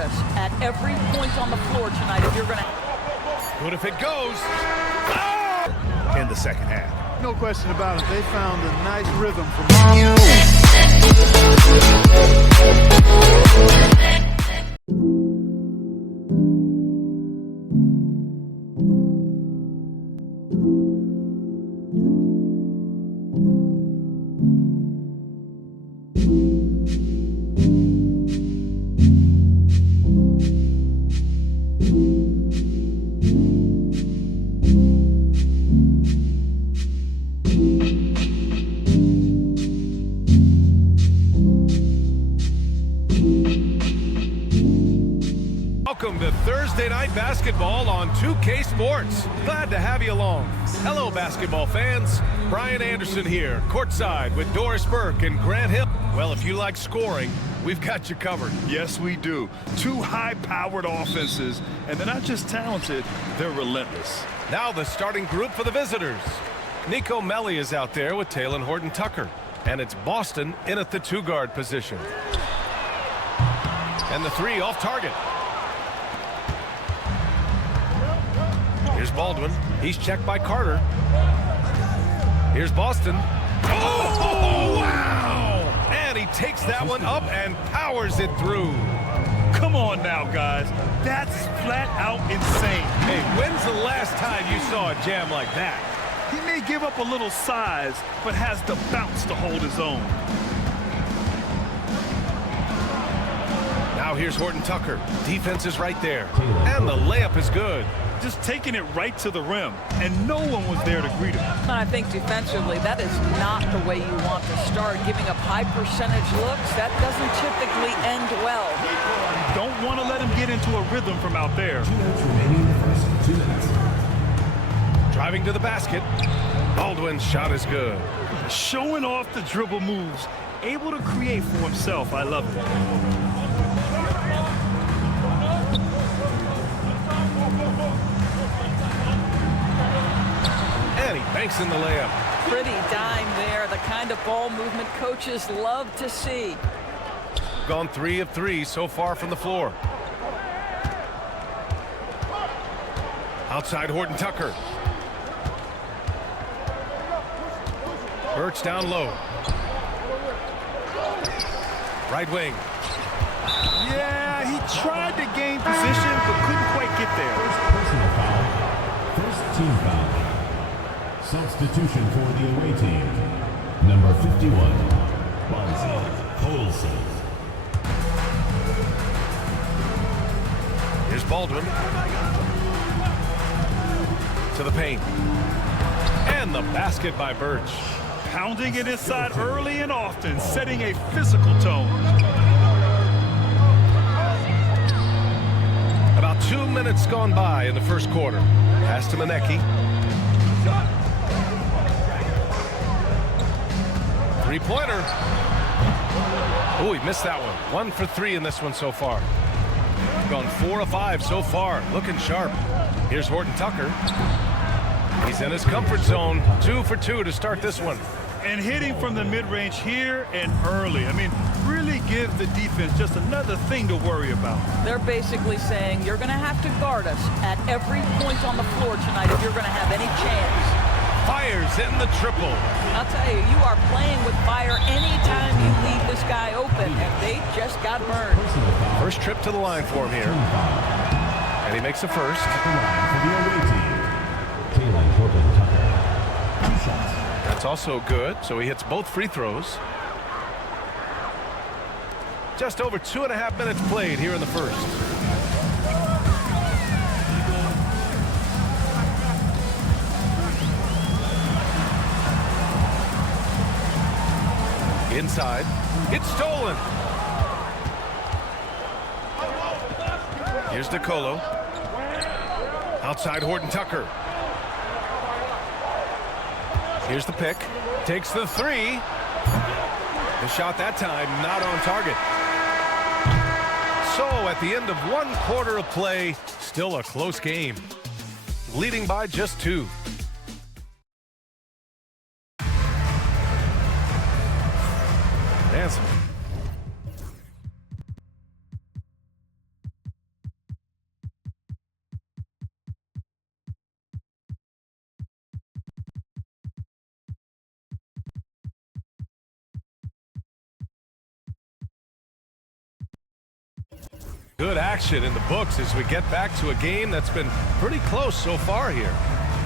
at every point on the floor tonight if you're going to. Good if it goes. Oh! In the second half. No question about it. They found a nice rhythm from Welcome to Thursday Night Basketball on 2K Sports. Glad to have you along. Hello, basketball fans. Brian Anderson here, courtside with Doris Burke and Grant Hill. Well, if you like scoring, we've got you covered. Yes, we do. Two high-powered offenses, and they're not just talented, they're relentless. Now the starting group for the visitors. Nico Melli is out there with Taylor Horton-Tucker. And it's Boston in at the two-guard position. And the three off target. Here's Baldwin. He's checked by Carter. Here's Boston. Oh, wow! And he takes that one up and powers it through. Come on now, guys. That's flat out insane. Hey, when's the last time you saw a jam like that? He may give up a little size, but has the bounce to hold his own. Now here's Horton-Tucker. Defense is right there. And the layup is good. Just taking it right to the rim, and no one was there to greet him. And I think defensively, that is not the way you want to start. Giving up high percentage looks, that doesn't typically end well. Don't want to let him get into a rhythm from out there. 2 minutes remaining in the first 2 minutes. Driving to the basket. Baldwin's shot is good. Showing off the dribble moves, able to create for himself. I love it. And he banks in the layup. Pretty dime there, the kind of ball movement coaches love to see. Gone 3 of 3 so far from the floor. Outside Horton-Tucker. Birch down low. Right wing. Yeah, he tried to gain position, but couldn't quite get there. Personal foul. First team foul. Substitution for the away team. Number 51. Bonzi Colson. Here's Baldwin. To the paint. And the basket by Birch. Pounding it inside early and often, setting a physical tone. About 2 minutes gone by in the first quarter. Pass to Manecki. Three-pointer. Oh, he missed that one. 1 for 3 in this one so far. Gone 4 of 5 so far. Looking sharp. Here's Horton-Tucker. He's in his comfort zone. 2 for 2 to start this one. And hitting from the mid-range here and early. I mean, really give the defense just another thing to worry about. They're basically saying you're going to have to guard us at every point on the floor tonight if you're going to have any chance. Fires in the triple. I'll tell you, you are playing with fire anytime you leave this guy open, and they just got burned. First trip to the line for him here. And he makes a first. At the line for the away team. Taylor Horton-Tucker. 2 shots. That's also good, so he hits both free throws. Just over 2.5 minutes played here in the first. Inside. It's stolen. Here's DeColo. Outside Horton-Tucker. Here's the pick. Takes the 3. The shot that time not on target. So at the end of 1 quarter of play, still a close game. Leading by just 2. Dancing. Good action in the books as we get back to a game that's been pretty close so far here.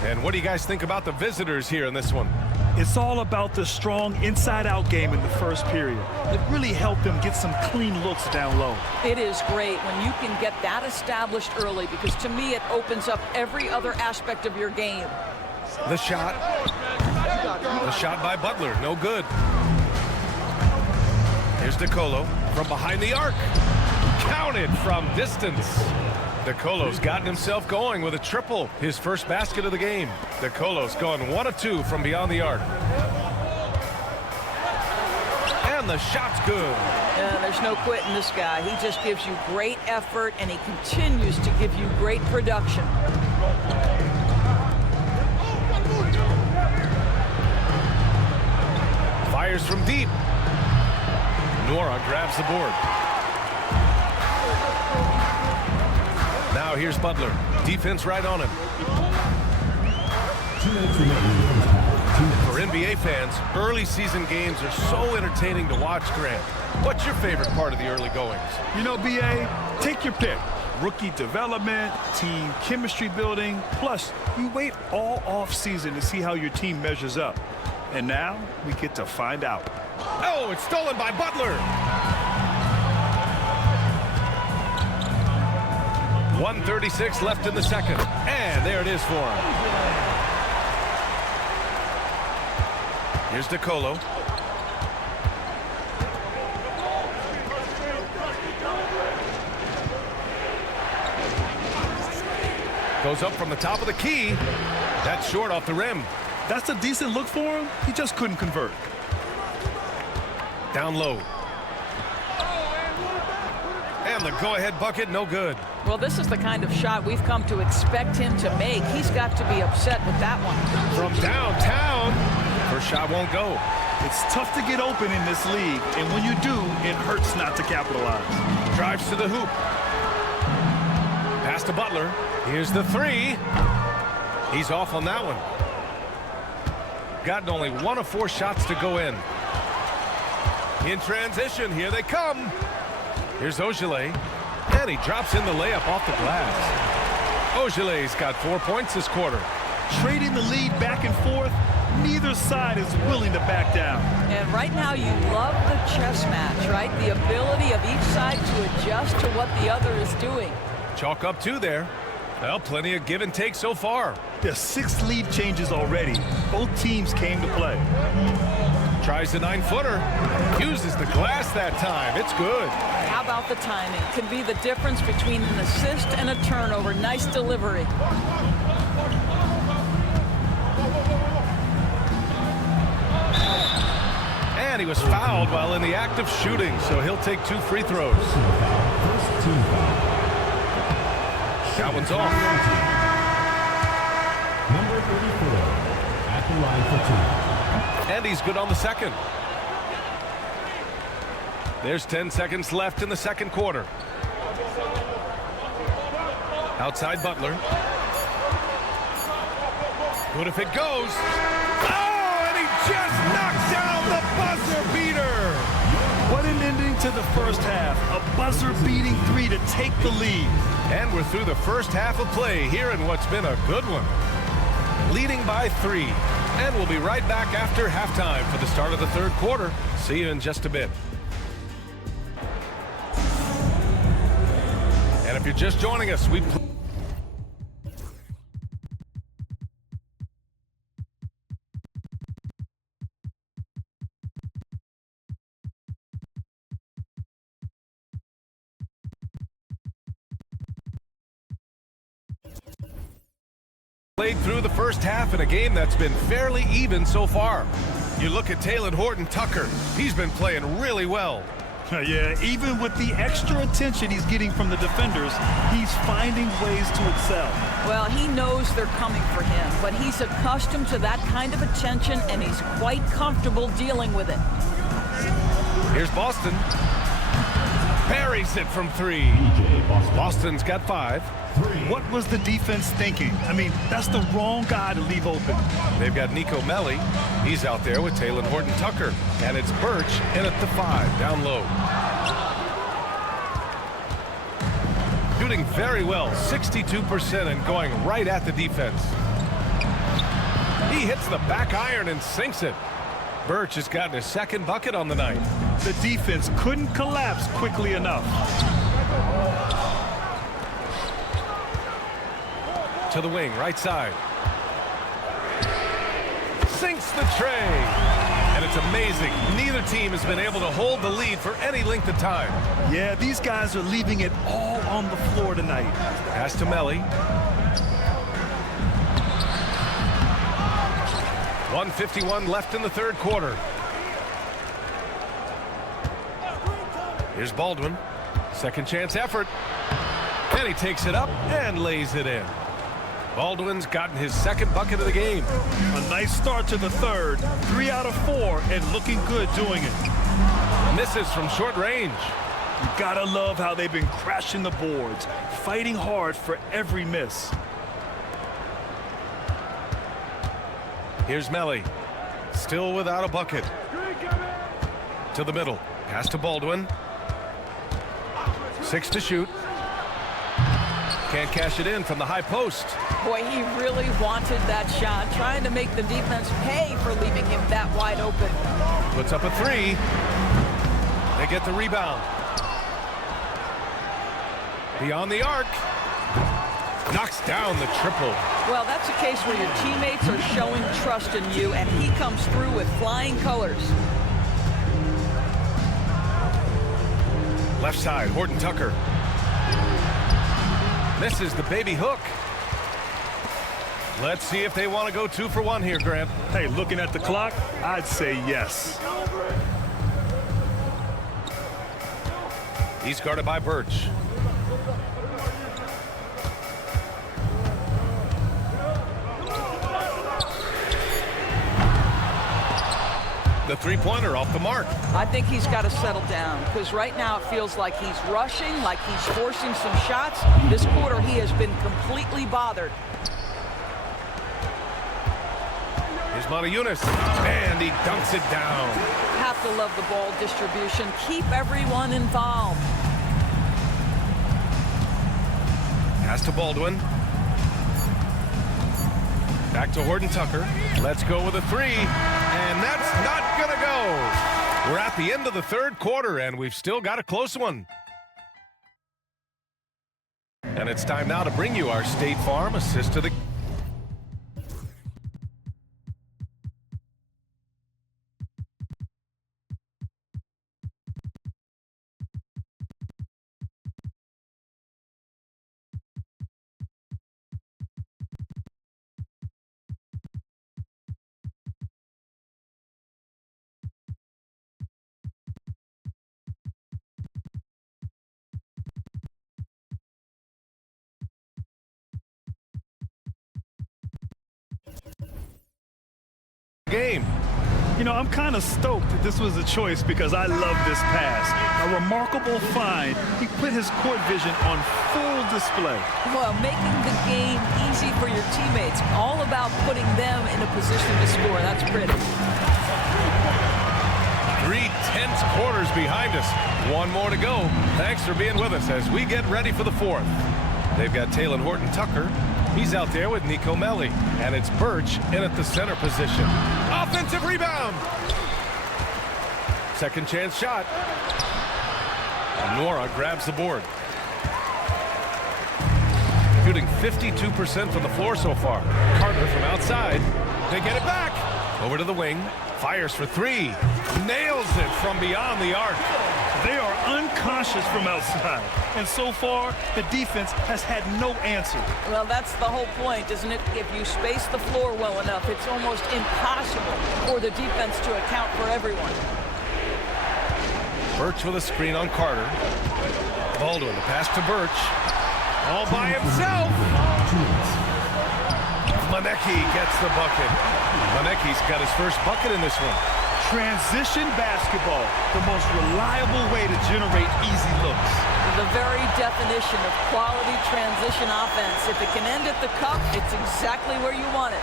And what do you guys think about the visitors here in this one? It's all about the strong inside-out game in the first period. It really helped them get some clean looks down low. It is great when you can get that established early, because to me it opens up every other aspect of your game. The shot by Butler, no good. Here's DeColo from behind the arc. Counted from distance. DeColo's gotten himself going with a triple, his first basket of the game. DeColo's gone 1 of 2 from beyond the arc. And the shot's good. There's no quitting this guy. He just gives you great effort, and he continues to give you great production. Fires from deep. Nora grabs the board. Now here's Butler. Defense right on him. 2 minutes remaining. For NBA fans, early season games are so entertaining to watch, Grant. What's your favorite part of the early goings? You know, BA, take your pick. Rookie development, team chemistry building. Plus, you wait all off season to see how your team measures up. And now we get to find out. Oh, it's stolen by Butler. 1:36 left in the second. And there it is for him. Here's DeColo. Goes up from the top of the key. That's short off the rim. That's a decent look for him. He just couldn't convert. Down low. And the go-ahead bucket, no good. Well, this is the kind of shot we've come to expect him to make. He's got to be upset with that one. From downtown. First shot won't go. It's tough to get open in this league, and when you do, it hurts not to capitalize. Drives to the hoop. Pass to Butler. Here's the three. He's off on that one. Gotten only 1 of 4 shots to go in. In transition, here they come. Here's Ogilvy, and he drops in the layup off the glass. Ogilvy's got 4 points this quarter. Trading the lead back and forth, neither side is willing to back down. And right now you love the chess match, right? The ability of each side to adjust to what the other is doing. Chalk up 2 there. Well, plenty of give and take so far. There's 6 lead changes already. Both teams came to play. Tries the 9-footer. Uses the glass that time. It's good. How about the timing? Can be the difference between an assist and a turnover. Nice delivery. And he was fouled while in the act of shooting, so he'll take 2 free throws. First team foul. That one's off. Number 34 at the line for 2. And he's good on the second. There's 10 seconds left in the second quarter. Outside Butler. Good if it goes. Oh, and he just knocked down the buzzer beater. What an ending to the first half. A buzzer-beating 3 to take the lead. And we're through the first half of play here in what's been a good one. Leading by 3. And we'll be right back after halftime for the start of the third quarter. See you in just a bit. And if you're just joining us, we played through the first half in a game that's been fairly even so far. You look at Talen Horton-Tucker. He's been playing really well. Yeah, even with the extra attention he's getting from the defenders, he's finding ways to excel. Well, he knows they're coming for him, but he's accustomed to that kind of attention, and he's quite comfortable dealing with it. Here's Boston. Parries it from 3. Boston's got 5. What was the defense thinking? I mean, that's the wrong guy to leave open. They've got Nico Melli. He's out there with Talen Horton-Tucker. And it's Birch in at the 5, down low. Shooting very well, 62%, and going right at the defense. He hits the back iron and sinks it. Birch has gotten his second bucket on the night. The defense couldn't collapse quickly enough. To the wing, right side. Sinks the tray. And it's amazing. Neither team has been able to hold the lead for any length of time. Yeah, these guys are leaving it all on the floor tonight. Pass to Melly. 1:51 left in the third quarter. Here's Baldwin. Second chance effort. And he takes it up and lays it in. Baldwin's gotten his second bucket of the game. A nice start to the third. 3 out of 4 and looking good doing it. Misses from short range. You gotta love how they've been crashing the boards, fighting hard for every miss. Here's Melly. Still without a bucket. To the middle. Pass to Baldwin. 6 to shoot. Can't cash it in from the high post. Boy, he really wanted that shot, trying to make the defense pay for leaving him that wide open. Puts up a 3. They get the rebound. Beyond the arc. Knocks down the triple. Well, that's a case where your teammates are showing trust in you, and he comes through with flying colors. Left side, Horton Tucker. Misses the baby hook. Let's see if they want to go 2 for 1 here, Grant. Hey, looking at the clock, I'd say yes. He's guarded by Birch. The three-pointer off the mark. I think he's got to settle down, because right now it feels like he's rushing, like he's forcing some shots. This quarter he has been completely bothered. Here's Montejunas, and he dunks it down. Have to love the ball distribution. Keep everyone involved. Pass to Baldwin. Back to Horton Tucker. Let's go with a 3. And that's not going to go. We're at the end of the third quarter, and we've still got a close one. And it's time now to bring you our State Farm assist to the... game. You know, I'm kind of stoked that this was a choice because I love this pass. A remarkable find. He put his court vision on full display. Well, making the game easy for your teammates. All about putting them in a position to score. That's pretty. 3 tense quarters behind us. 1 more to go. Thanks for being with us as we get ready for the fourth. They've got Taylor Horton Tucker. He's out there with Nico Melli. And it's Birch in at the center position. Offensive rebound. Second chance shot. Nora grabs the board. Shooting 52% from the floor so far. Carter from outside. They get it back. Over to the wing. Fires for 3. Nails it from beyond the arc. They are unconscious from outside. And so far, the defense has had no answer. Well, that's the whole point, isn't it? If you space the floor well enough, it's almost impossible for the defense to account for everyone. Birch with a screen on Carter. Baldwin, the pass to Birch. All by himself. Manecki gets the bucket. Manecki's got his first bucket in this one. Transition basketball, the most reliable way to generate easy looks. The very definition of quality transition offense. If it can end at the cup, it's exactly where you want it.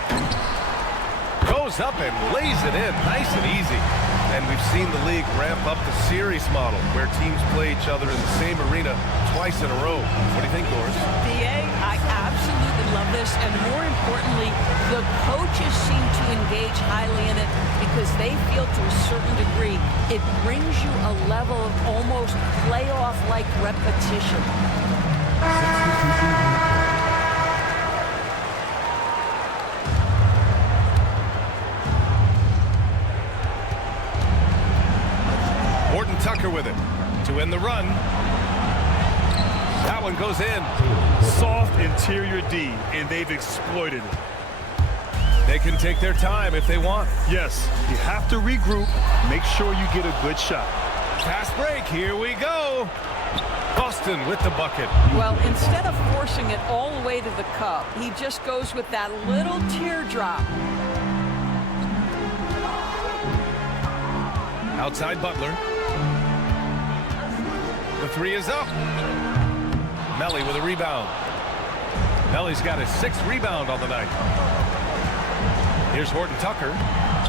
Goes up and lays it in, nice and easy. And we've seen the league ramp up the series model where teams play each other in the same arena twice in a row. What do you think, Doris? DA, I absolutely love this, and more importantly, the coaches seem to engage highly in it because they feel to a certain degree it brings you a level of almost playoff-like repetition. Tucker with it to end the run. That one goes in. Soft interior D, and they've exploited it. They can take their time if they want. Yes, you have to regroup, make sure you get a good shot. Fast break, here we go. Boston with the bucket. Well, instead of forcing it all the way to the cup, he just goes with that little teardrop. Outside Butler. The three is up. Melly with a rebound. Melly's got his 6th rebound on the night. Here's Horton Tucker.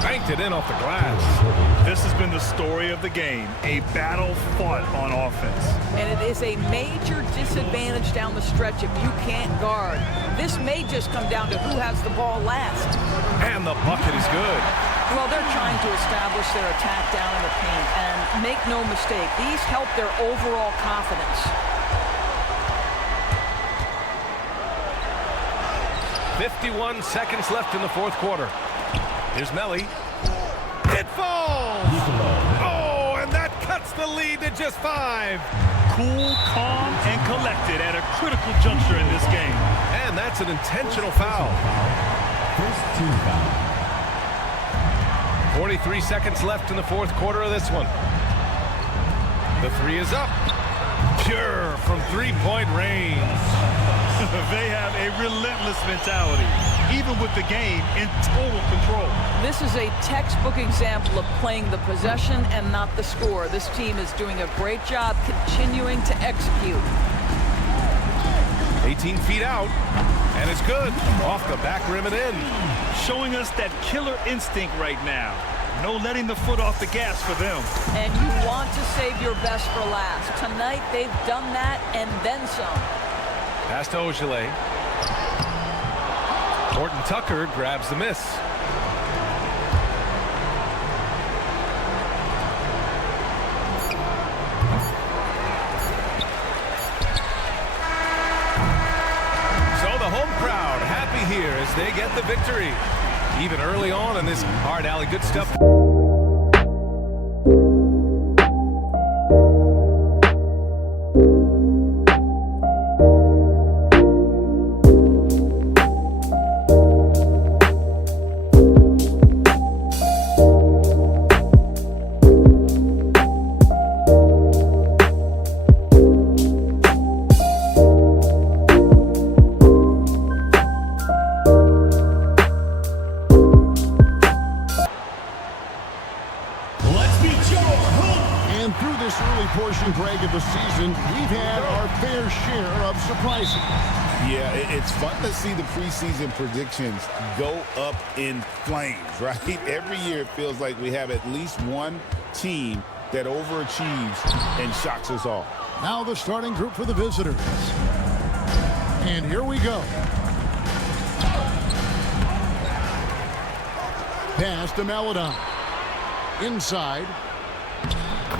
Banked it in off the glass. This has been the story of the game. A battle fought on offense. And it is a major disadvantage down the stretch if you can't guard. This may just come down to who has the ball last. And the bucket is good. Well, they're trying to establish their attack down in the paint, and make no mistake, these help their overall confidence. 51 seconds left in the 4th quarter. Here's Melly. It falls! Oh, and that cuts the lead to just 5. Cool, calm, and collected at a critical juncture in this game. And that's an intentional foul. First team foul. 43 seconds left in the 4th quarter of this one. The 3 is up. Pure from 3-point range. They have a relentless mentality, even with the game in total control. This is a textbook example of playing the possession and not the score. This team is doing a great job continuing to execute. 18 feet out, and it's good. Off the back rim and in. Showing us that killer instinct right now. No letting the foot off the gas for them. And you want to save your best for last. Tonight, they've done that and then some. Pass to Ogilvy. Horton Tucker grabs the miss. So the home crowd happy here as they get the victory. Even early on in this hard alley, good stuff. Greg, of the season, we've had our fair share of surprises. Yeah, it's fun to see the preseason predictions go up in flames, right? Every year it feels like we have at least one team that overachieves and shocks us all. Now the starting group for the visitors. And here we go. Pass to Maladon. Inside.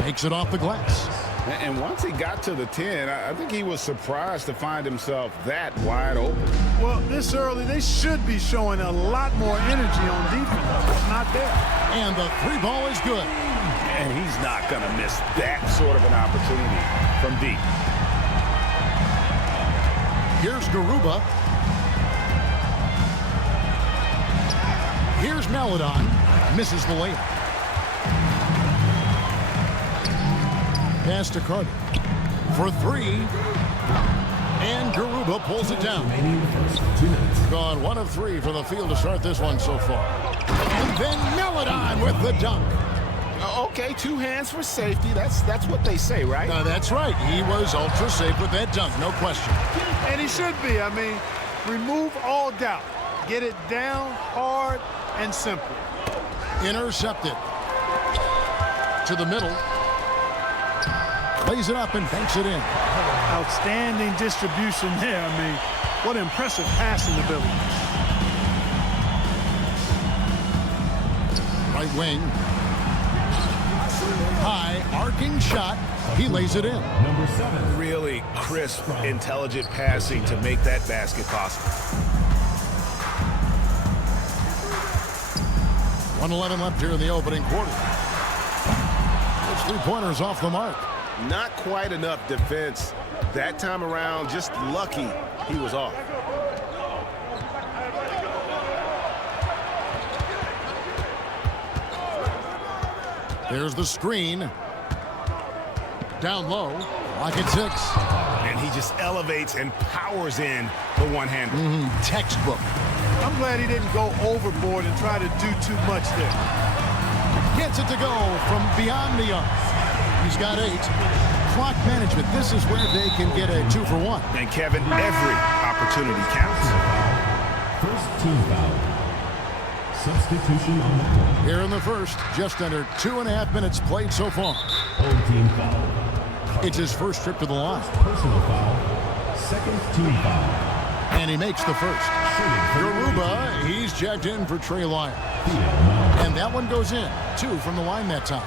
Makes it off the glass. And once he got to the 10, I think he was surprised to find himself that wide open. Well, this early, they should be showing a lot more energy on defense. It's not there. And the 3 ball is good. And he's not going to miss that sort of an opportunity from deep. Here's Garuba. Here's Maladon. Misses the layup. Pass to Carter for 3. And Garuba pulls it down. Gone 1 of 3 from the field to start this one so far. And then Maladon with the dunk. Okay, 2 hands for safety. That's what they say, right? That's right. He was ultra safe with that dunk, no question. And he should be. I mean, remove all doubt. Get it down hard and simple. Intercepted. To the middle. Lays it up and banks it in. Outstanding distribution there. I mean, what impressive passing ability. Right wing. High arcing shot. He lays it in. Number 7. Really crisp, intelligent passing to make that basket possible. 1:11 left here in the opening quarter. Those three-pointers off the mark. Not quite enough defense that time around. Just lucky he was off. There's the screen. Down low. Rocket 6. And he just elevates and powers in the one-hander. Textbook. I'm glad he didn't go overboard and try to do too much there. Gets it to go from beyond the arc. He's got 8. Clock management. This is where they can get a 2-for-1. And Kevin, every opportunity counts. First team foul. Substitution on the court. Here in the first, just under 2.5 minutes played so far. Home team foul. It's his first trip to the line. Personal foul. Second team foul. And he makes the first. Garuba, he's checked in for Trey Lyon. And that one goes in. 2 from the line that time.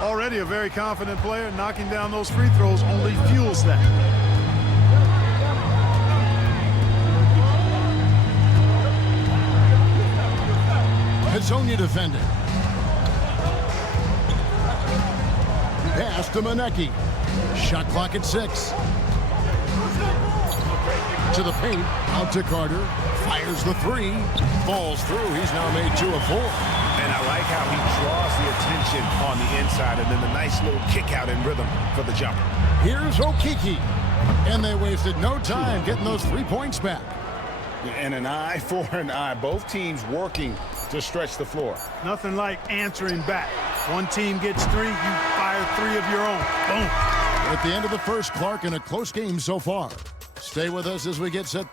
Already a very confident player. Knocking down those free throws only fuels that. Hezonja defending. Pass to Manecki. Shot clock at 6. To the paint. Out to Carter. Fires the 3. Falls through. He's now made 2 of 4. And I like how he draws the attention on the inside and then the nice little kick out in rhythm for the jumper. Here's Okiki. And they wasted no time getting those 3 points back. And an eye for an eye. Both teams working to stretch the floor. Nothing like answering back. One team gets 3, you fire 3 of your own. Boom. At the end of the first, Clark, in a close game so far. Stay with us as we get set.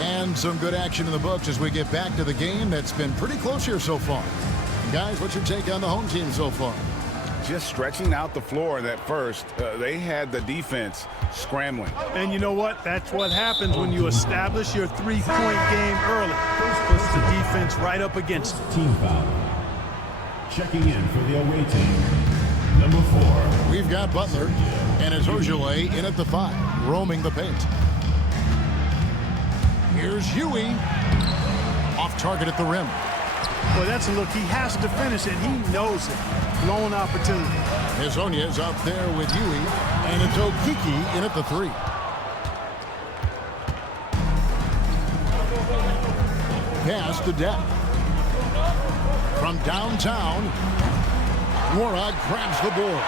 And some good action in the books as we get back to the game that's been pretty close here so far. Guys, what's your take on the home team so far? Just stretching out the floor in that first. They had the defense scrambling. And you know what? That's what happens when you establish your 3-point game early. Puts the defense right up against it. Team foul. Checking in for the away team. Number 4. We've got Butler and his Ojale in at the 5, roaming the paint. Here's Huey. Off target at the rim. Boy, that's a look. He has to finish it. He knows it. Blown opportunity. Hezonja is up there with Huey, and it's Okiki in at the 3. Pass to depth. From downtown, Morag grabs the board.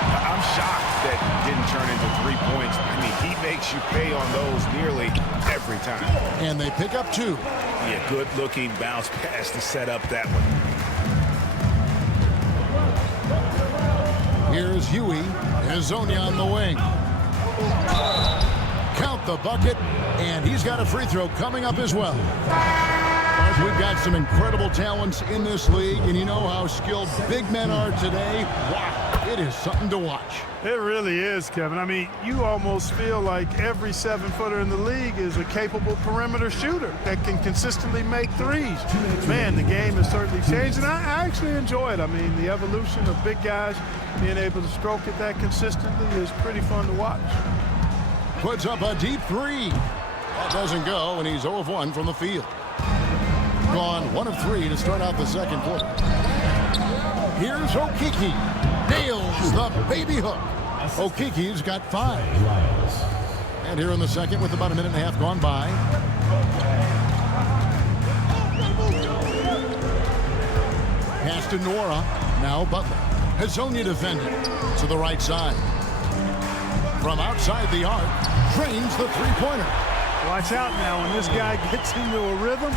I'm shocked that didn't turn into 3 points. I mean, he makes you pay on those nearly every time. And they pick up 2. Yeah, good-looking bounce pass to set up that one. Here's Huey. Hezonja on the wing. Count the bucket, and he's got a free throw coming up as well. We've got some incredible talents in this league, and you know how skilled big men are today. Wow, it is something to watch. It really is, Kevin. I mean, you almost feel like every 7-footer in the league is a capable perimeter shooter that can consistently make threes. Man, the game has certainly changed, and I actually enjoy it. I mean, the evolution of big guys being able to stroke it that consistently is pretty fun to watch. Puts up a deep 3. That doesn't go, and he's 0 of 1 from the field. Gone 1 of 3 to start out the second quarter. Here's Okiki. Nails the baby hook. Okiki's got 5. And here in the second with about a minute and a half gone by. Pass to Nora. Now Butler. Hezonja defending to the right side. From outside the arc, drains the 3-pointer. Watch out now. When this guy gets into a rhythm,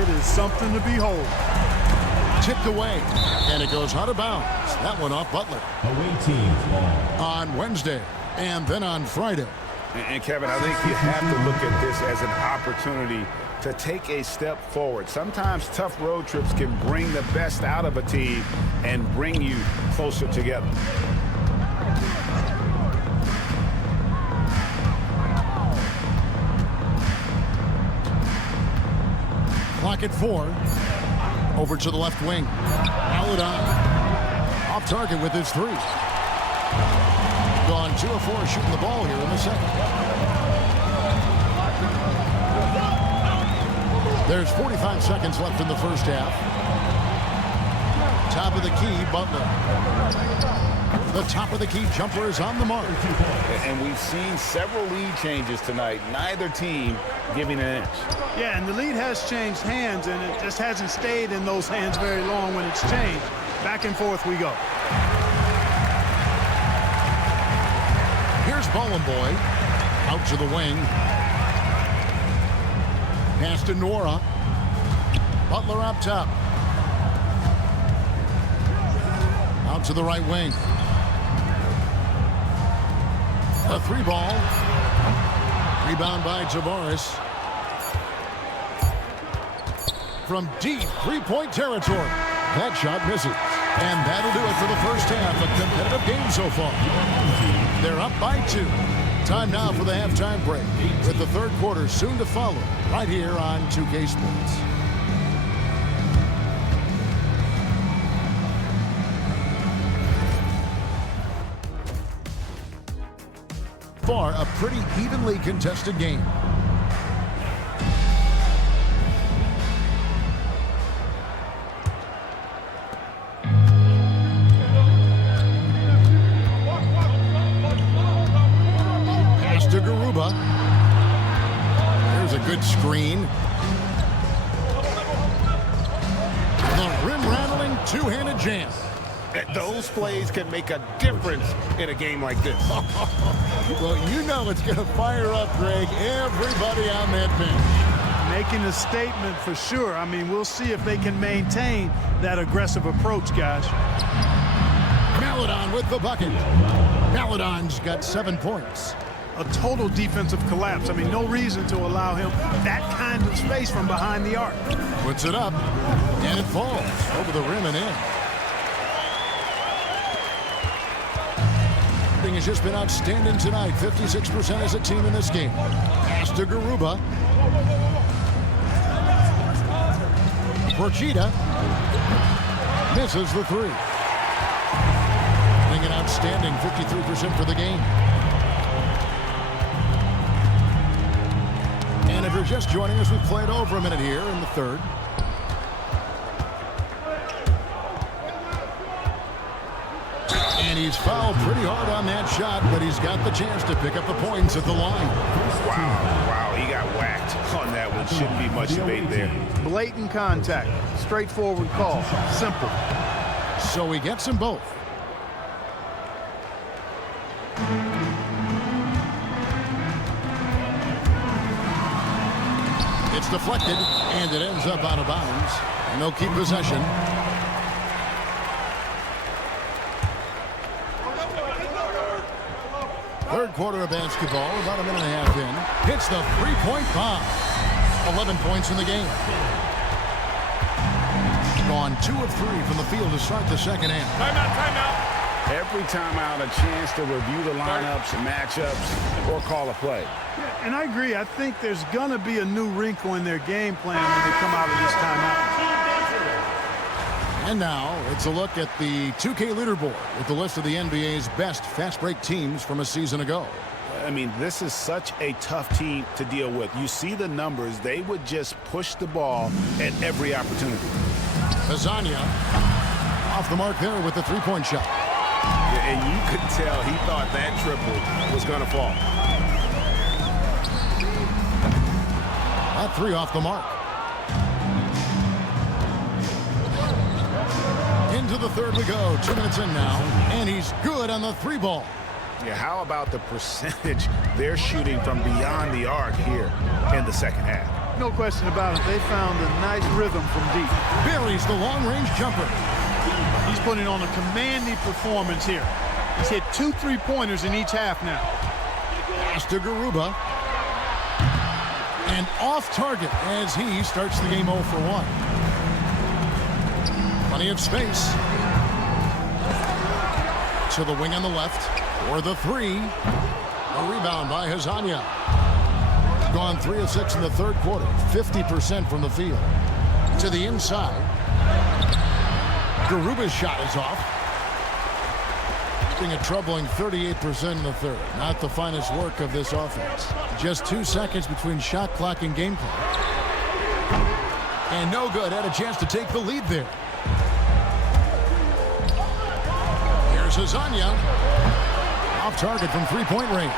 it is something to behold. Tipped away, and it goes out of bounds. That one off Butler. Away team ball. On Wednesday, and then on Friday. And Kevin, I think you have to look at this as an opportunity to take a step forward. Sometimes tough road trips can bring the best out of a team and bring you closer together. Clock at 4. Over to the left wing. Maladon off target with his 3. Gone 2 of 4 shooting the ball here in the second. There's 45 seconds left in the first half. Top of the key, Butler. The top of the key jumper is on the mark. And we've seen several lead changes tonight. Neither team giving an inch. Yeah, and the lead has changed hands, and it just hasn't stayed in those hands very long when it's changed. Back and forth we go. Here's Boy out to the wing. Pass to Nora. Butler up top. Out to the right wing. A 3 ball. Rebound by Tavares. From deep 3-point territory. That shot misses. And that'll do it for the first half. A competitive game so far. They're up by 2. Time now for the halftime break, with the third quarter soon to follow, right here on 2K Sports. Far a pretty evenly contested game. There's a good screen. The rim-rattling two-handed jam. Those plays can make a difference in a game like this. Well, you know it's going to fire up, Greg, everybody on that bench. Making a statement for sure. I mean, we'll see if they can maintain that aggressive approach, guys. Maladon with the bucket. Maladon's got 7 points. A total defensive collapse. I mean, no reason to allow him that kind of space from behind the arc. Puts it up, and it falls over the rim and in. Everything has just been outstanding tonight. 56% as a team in this game. Pass to Garuba. Prochita misses the 3. Being an outstanding 53% for the game. And if you're just joining us, we've played over a minute here in the third. And he's fouled pretty hard on that shot, but he's got the chance to pick up the points at the line. Wow, he got whacked on that one. Shouldn't be much debate there. Blatant contact. Straightforward call. Simple. So he gets them both. It's deflected, and it ends up out of bounds. And they'll keep possession. Third quarter of basketball, about a minute and a half in. Hits the three-point bomb. 11 points in the game. Gone 2 of 3 from the field to start the second half. Timeout. Every timeout, a chance to review the lineups, matchups, or call a play. Yeah, and I agree. I think there's going to be a new wrinkle in their game plan when they come out of this timeout. And now it's a look at the 2K leaderboard with the list of the NBA's best fast break teams from a season ago. I mean, this is such a tough team to deal with. You see the numbers. They would just push the ball at every opportunity. Azania off the mark there with the three-point shot. Yeah, and you could tell he thought that triple was going to fall. That 3 off the mark. Into the third we go. 2 minutes in now. And he's good on the 3 ball. Yeah, how about the percentage they're shooting from beyond the arc here in the second half? No question about it. They found a nice rhythm from deep. Buries the long-range jumper. He's putting on a commanding performance here. He's hit 2 3-pointers in each half now. Pass to Garuba. And off target as he starts the game 0 for 1. Plenty of space. To the wing on the left for the 3. A rebound by Hazania. Gone 3 of 6 in the third quarter. 50% from the field. To the inside. Garuba's shot is off. Shooting a troubling 38% in the third. Not the finest work of this offense. Just 2 seconds between shot clock and game clock. And no good. Had a chance to take the lead there. Here's Hazania. Off target from 3-point range.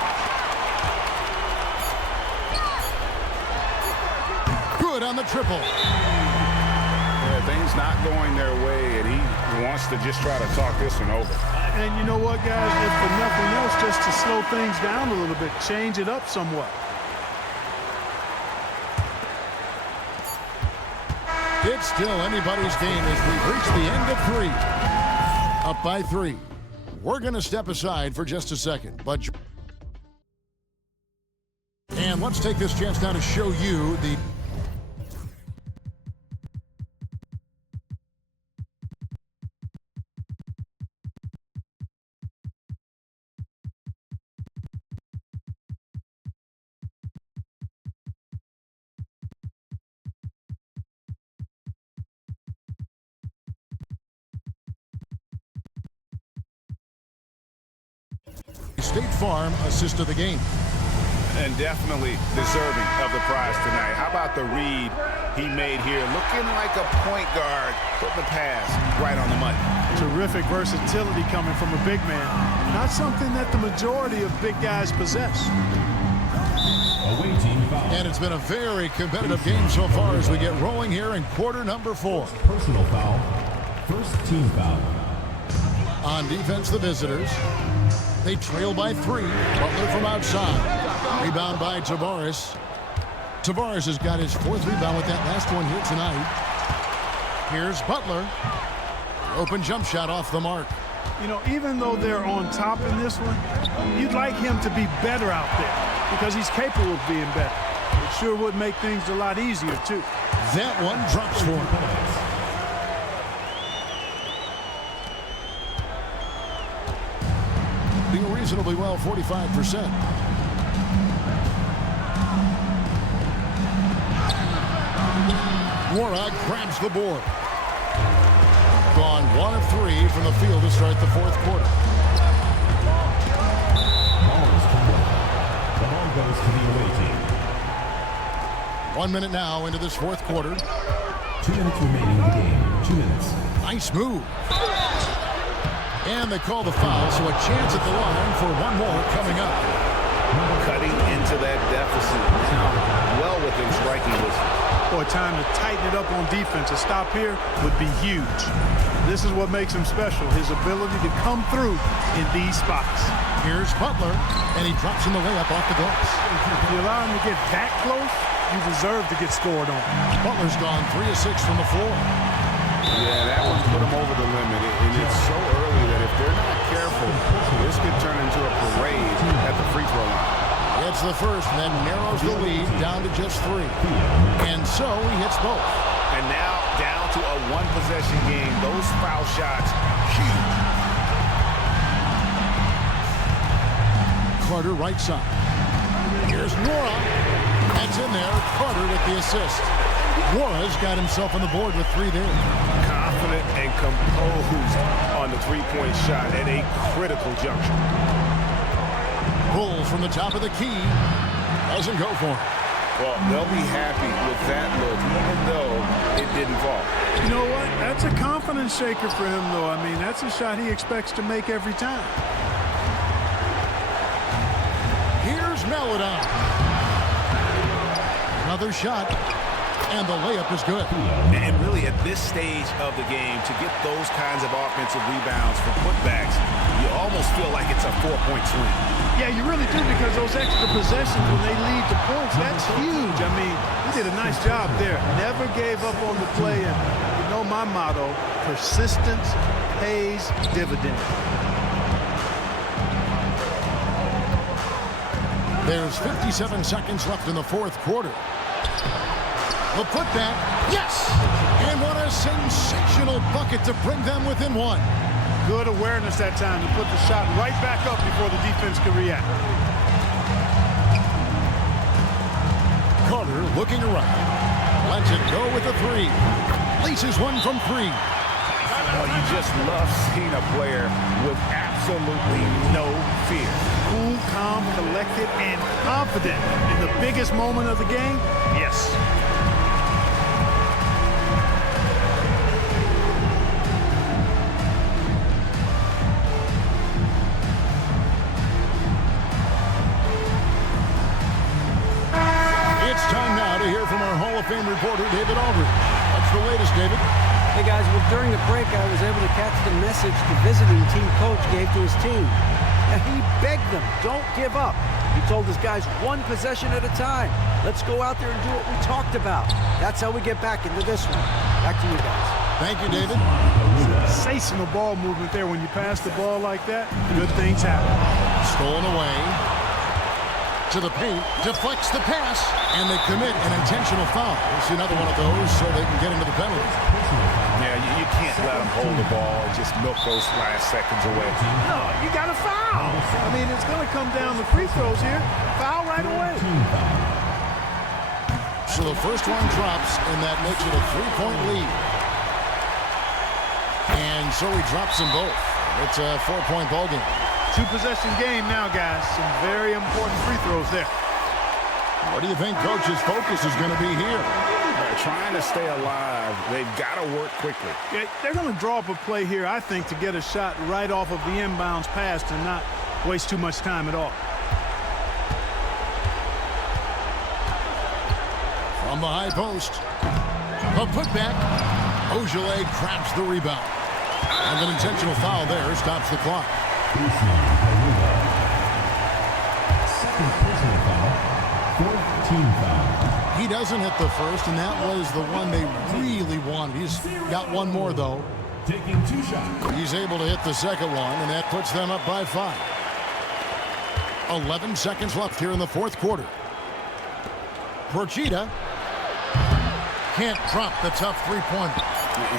Good on the triple. Yeah, things not going their way, and he wants to just try to talk this one over. And you know what, guys? If for nothing else, just to slow things down a little bit, change it up somewhat. It's still anybody's game as we've reached the end of 3. Up by 3. We're going to step aside for just a second. And let's take this chance now to show you the... State Farm assist of the game. And definitely deserving of the prize tonight. How about the read he made here? Looking like a point guard, put the pass right on the money. Terrific versatility coming from a big man. Not something that the majority of big guys possess. Away team foul. And it's been a very competitive game so far as we get rolling here in quarter number 4. Personal foul. First team foul. On defense, the visitors. They trail by 3. Butler from outside. Rebound by Tavares. Tavares has got his 4th rebound with that last one here tonight. Here's Butler. Open jump shot off the mark. You know, even though they're on top in this one, you'd like him to be better out there because he's capable of being better. It sure would make things a lot easier, too. That one drops for him. Doing reasonably well, 45%. Warog grabs the board. Gone 1 of 3 from the field to start the 4th quarter. The ball goes to the away team. 1 minute now into this 4th quarter. 2 minutes remaining in the game. 2 minutes. Nice move. And they call the foul, so a chance at the line for one more coming up. Cutting into that deficit now, well within striking distance. Boy, time to tighten it up on defense. A stop here would be huge. This is what makes him special, his ability to come through in these spots. Here's Butler, and he drops in the layup off the glass. If you allow him to get that close, you deserve to get scored on. Butler's gone 3 of 6 from the floor. Yeah, that one put him over the limit, and it's so early that if they're not careful, this could turn into a parade at the free throw line. It's the first, and then narrows the lead down to just 3. And so he hits both. And now down to a 1-possession game. Those foul shots, huge. Carter right side. Here's Nora. That's in there. Carter with the assist. Nora's got himself on the board with 3 there. Confident and composed on the 3-point shot at a critical juncture. Bull from the top of the key. Doesn't go for him. Well, they'll be happy with that look, even though it didn't fall. You know what? That's a confidence shaker for him, though. I mean, that's a shot he expects to make every time. Here's Melodon. Another shot. And the layup is good. And really, at this stage of the game, to get those kinds of offensive rebounds from putbacks, you almost feel like it's a 4-point swing. Yeah, you really do, because those extra possessions when they lead to points, that's huge. I mean, he did a nice job there. Never gave up on the play. And you know my motto, persistence pays dividends. There's 57 seconds left in the fourth quarter. The putback, yes! And what a sensational bucket to bring them within one. Good awareness that time to put the shot right back up before the defense can react. Carter looking around. Lets it go with a three. Laces one from three. Well, you just love seeing a player with absolutely no fear. Cool, calm, collected, and confident in the biggest moment of the game. Yes. It's time now to hear from our Hall of Fame reporter, David Aldridge. What's the latest, David? Hey guys, well during the break I was able to catch the message the visiting team coach gave to his team. Now, he begged them, don't give up. He told his guys one possession at a time. Let's go out there and do what we talked about. That's how we get back into this one. Back to you guys. Thank you, David. Sensational ball movement there. When you pass the ball like that, good things happen. Stolen away. To the paint, deflects the pass, and they commit an intentional foul. We'll see another one of those so they can get into the penalty. Yeah, you can't let them hold the ball and just milk those last seconds away. No, you got to foul. I mean, it's going to come down to free throws here. Foul right away. So the first one drops, and that makes it a 3-point lead. And so he drops them both. It's a 4-point ball game. Two-possession game now, guys. Some very important free throws there. What do you think Coach's focus is going to be here? They're trying to stay alive. They've got to work quickly. Yeah, they're going to draw up a play here, I think, to get a shot right off of the inbounds pass and not waste too much time at all. From the high post. A putback. Ogilvy grabs the rebound. And an intentional foul there stops the clock. Second personal foul. Fourth team foul. He doesn't hit the first, and that was the one they really wanted. He's got one more, though. Taking 2 shots. He's able to hit the second one, and that puts them up by 5. 11 seconds left here in the fourth quarter. Protiv can't drop the tough three-pointer.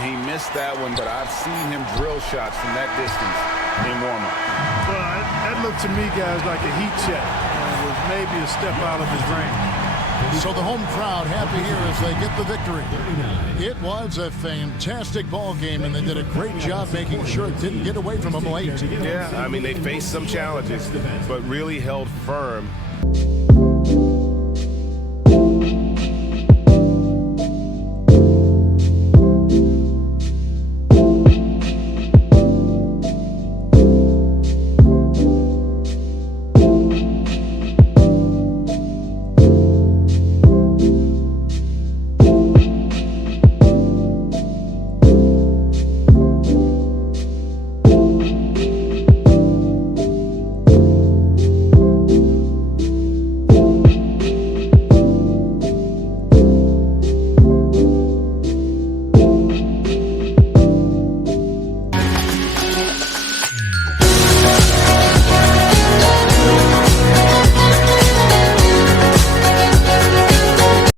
He missed that one, but I've seen him drill shots from that distance in warm-up. Well, that looked to me, guys, like a heat check. It was maybe a step out of his range. So the home crowd happy here as they get the victory. It was a fantastic ball game, and they did a great job making sure it didn't get away from them late. Yeah, I mean, they faced some challenges, but really held firm.